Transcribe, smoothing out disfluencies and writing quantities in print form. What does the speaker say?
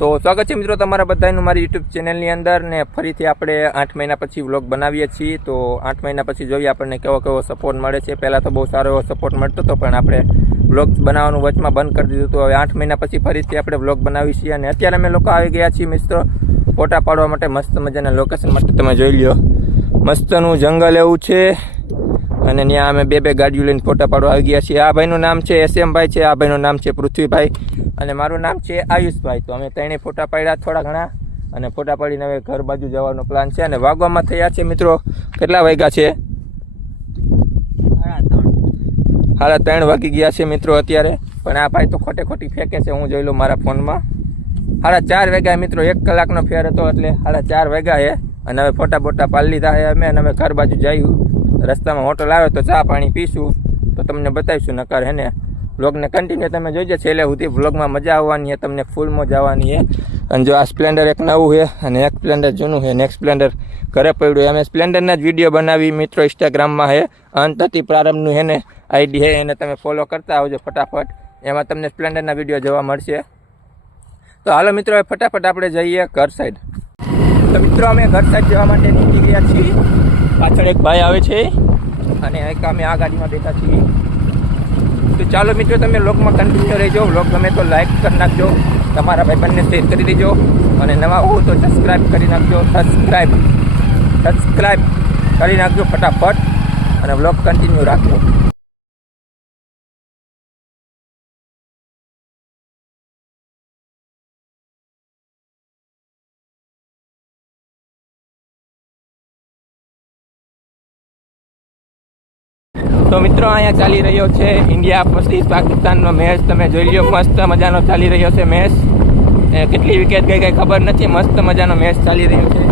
તો સ્વાગત છે મિત્રો તમારા બધાનું મારી યુટ્યુબ ચેનલની અંદર ને ફરીથી આપણે 8 મહિના પછી વ્લોગ બનાવીએ છીએ। તો 8 મહિના પછી જોઈએ આપણને કેવો સપોર્ટ મળે છે। પહેલાં તો બહુ સારો એવો સપોર્ટ મળતો હતો, પણ આપણે વ્લોગ બનાવવાનું વચમાં બંધ કરી દીધું। તો હવે 8 મહિના પછી ફરીથી આપણે વ્લોગ બનાવી છીએ અને અત્યારે અમે લોકો આવી ગયા છીએ મિત્રો ફોટા પાડવા માટે મસ્ત મજાના લોકેશન માટે। તમે જોઈ લો મસ્તનું જંગલ એવું છે અને ત્યાં અમે બે ગાડીઓ લઈને ફોટા પાડવા આવી ગયા છીએ। આ ભાઈનું નામ છે SM ભાઈ છે, આ ભાઈનું નામ છે પૃથ્વીભાઈ અને મારું નામ છે આયુષભાઈ। તો અમે ત્રણેય ફોટા પાડ્યા થોડા ઘણા અને ફોટા પાડીને હવે ઘર બાજુ જવાનો પ્લાન છે। અને વાગવામાં થયા છે મિત્રો, કેટલા વાગ્યા છે? 3:30 વાગી ગયા છે મિત્રો અત્યારે। પણ આ ભાઈ તો ખોટી ફેંકે છે, હું જોઈ લઉં મારા ફોનમાં। 4:30 વાગ્યા મિત્રો, 1 કલાકનો ફેર હતો એટલે 4:30 વાગ્યા છે અને હવે ફોટા બોટા પાડી લીધા છે અમે અને હવે ઘર બાજુ જઈએ। રસ્તામાં હોટલ આવે તો ચા પાણી પીશું તો તમને બતાવીશું, નકર હે ને વ્લોગને કન્ટિન્યુ તમે જોઈજો છેલ્લે સુધી। વ્લોગમાં મજા આવવાની છે, તમને ફૂલ મજા આવવાની છે। અને જો આ સ્પ્લેન્ડર એક નવું છે અને એક સ્પ્લેન્ડર જૂનું છે, નેક્સ્ટ સ્પ્લેન્ડર ઘરે પડ્યું। અમે સ્પ્લેન્ડરના જ વિડીયો બનાવી મિત્રો, ઇન્સ્ટાગ્રામમાં છે અંતથી પ્રારંભનું છે ને આઈડી છે, એને તમે ફોલો કરતા આવજો ફટાફટ, એમાં તમને સ્પ્લેન્ડરના વિડીયો જોવા મળશે। તો હાલો મિત્રો હવે ફટાફટ આપણે જઈએ ઘર સાઈડ। તો મિત્રો અમે ઘર સાઈડ જવા માટે નીકળી ગયા છીએ। પાછળ એક ભાઈ આવે છે અને એક અમે આ ગાડીમાં બેઠા છીએ। તો ચાલો મિત્રો તમે વ્લોગમાં કન્ટિન્યુ રહેજો। વ્લોગ ગમે તો લાઈક કરી નાખજો, તમારા ભાઈબંધને શેર કરી દેજો અને નવા હો તો સબસ્ક્રાઈબ કરી નાખજો। સબસ્ક્રાઈબ કરી નાખજો ફટાફટ અને વ્લોગ કન્ટિન્યુ રાખજો। તો મિત્રો અહીંયા ચાલી રહ્યો છે ઇન્ડિયા વર્સિસ પાકિસ્તાનનો મેચ। તમે જોઈ લો મસ્ત મજાનો ચાલી રહ્યો છે મેચ, કેટલી વિકેટ ગઈ ખબર નથી, મસ્ત મજાનો મેચ ચાલી રહ્યો છે।